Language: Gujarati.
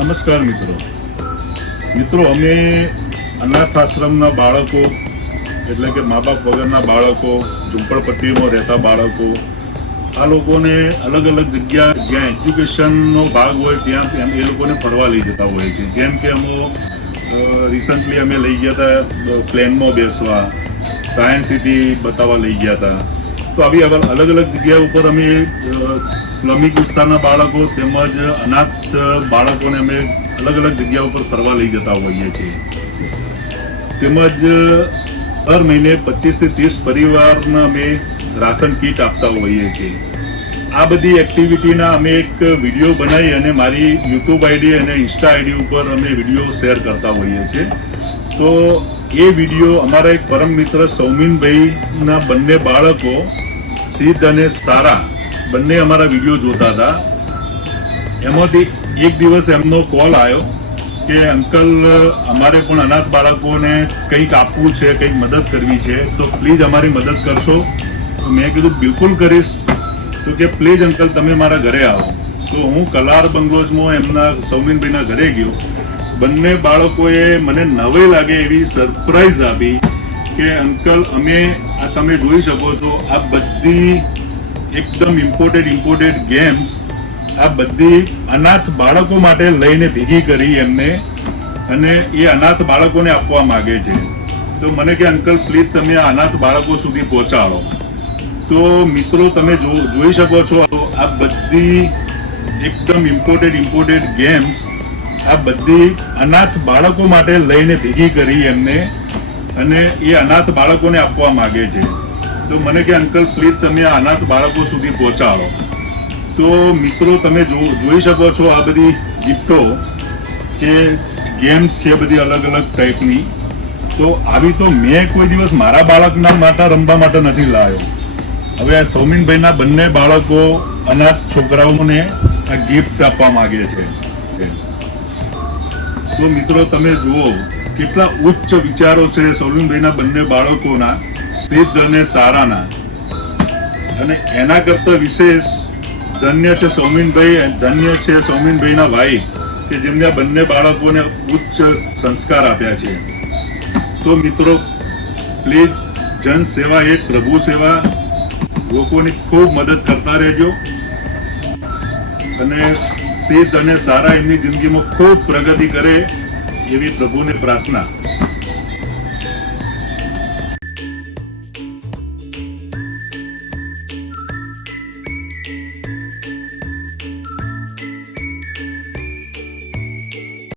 નમસ્કાર મિત્રો અમે અનાથ આશ્રમના બાળકો એટલે કે મા બાપ વગરના બાળકો, ઝૂંપડપટ્ટીમાં રહેતા બાળકો, આ લોકોને અલગ અલગ જગ્યા જ્યાં એજ્યુકેશનનો ભાગ હોય ત્યાં એ લોકોને ફરવા લઈ જતા હોય છે. જેમ કે રિસન્ટલી અમે લઈ ગયા હતા પ્લેનમાં બેસવા, સાયન્સ સિટી બતાવવા લઈ ગયા હતા. તો આવી અલગ અલગ જગ્યા ઉપર અમે સ્લમિક વિસ્તારના બાળકો તેમજ અનાથ બાળકોને અમે અલગ અલગ જગ્યા ઉપર ફરવા લઈ જતા હોઈએ છીએ. તેમજ દર મહિને 25 થી 30 પરિવારના અમે રાશન કીટ આપતા હોઈએ છીએ. આ બધી એક્ટિવિટીના અમે એક વિડીયો બનાવી અને મારી યુટ્યુબ આઈડી અને ઇન્સ્ટા આઈડી ઉપર અમે વિડીયો શેર કરતા હોઈએ છીએ. તો એ વિડીયો અમારા એક પરમ મિત્ર સૌમીનભાઈના બંને બાળકો સિદ્ધ અને સારા બંને અમારા વિડીયો જોતા હતા. એમાંથી એક દિવસ એમનો કોલ આવ્યો કે અંકલ, અમારે પણ અનાથ બાળકોને કંઈક આપવું છે, કંઈક મદદ કરવી છે, તો પ્લીઝ અમારી મદદ કરશો. તો મેં કીધું બિલકુલ કરીશ. તો કે પ્લીઝ અંકલ તમે મારા ઘરે આવો. તો હું કલાર બંગલોઝમાં એમના સૌમીનભાઈના ઘરે ગયો. બંને બાળકોએ મને નવાઈ લાગે એવી સરપ્રાઈઝ આપી કે અંકલ અમે આ તમે જોઈ શકો છો આ બધી એકદમ ઇમ્પોર્ટેડ ગેમ્સ આ બધી અનાથ બાળકો માટે લઈને ભેગી કરી એમને, અને એ અનાથ બાળકોને આપવા માંગે છે. તો મને કે અંકલ પ્લીઝ તમે આ અનાથ બાળકો સુધી પહોંચાડો. તો મિત્રો તમે જોઈ શકો છો આ બધી એકદમ ઇમ્પોર્ટેડ ગેમ્સ આ બધી અનાથ બાળકો માટે લઈને ભેગી કરી એમને, અને એ અનાથ બાળકોને આપવા માંગે છે. તો મને કે અંકલ પ્લીઝ તમે આ અનાથ બાળકો સુધી પહોંચાડો. તો મિત્રો તમે જોઈ શકો છો આ બધી ગિફ્ટો કે ગેમ્સ છે બધી અલગ અલગ ટાઈપની. તો આવી તો મેં કોઈ દિવસ મારા બાળકના માટે રમવા માટે નથી લાવ્યો. હવે આ સૌમીનભાઈના બંને બાળકો અનાથ છોકરાઓને આ ગિફ્ટ આપવા માંગે છે. તો મિત્રો તમે જુઓ કેટલા ઉચ્ચ વિચારો છે સૌમીનભાઈના બંને બાળકોના, સિદ્ધ અને સારાના. અને એના કરતા વિશેષ ધન્ય છે સૌમીનભાઈ, ધન્ય છે સૌમીનભાઈના ભાઈ કે જેમને આ બંને બાળકોને ઉચ્ચ સંસ્કાર આપ્યા છે. તો મિત્રો પ્લીઝ જન સેવા એ પ્રભુ સેવા, લોકોની ખૂબ મદદ કરતા રહેજો. અને સિદ્ધ અને સારા એમની જિંદગીમાં ખૂબ પ્રગતિ કરે એવી પ્રભુને પ્રાર્થના.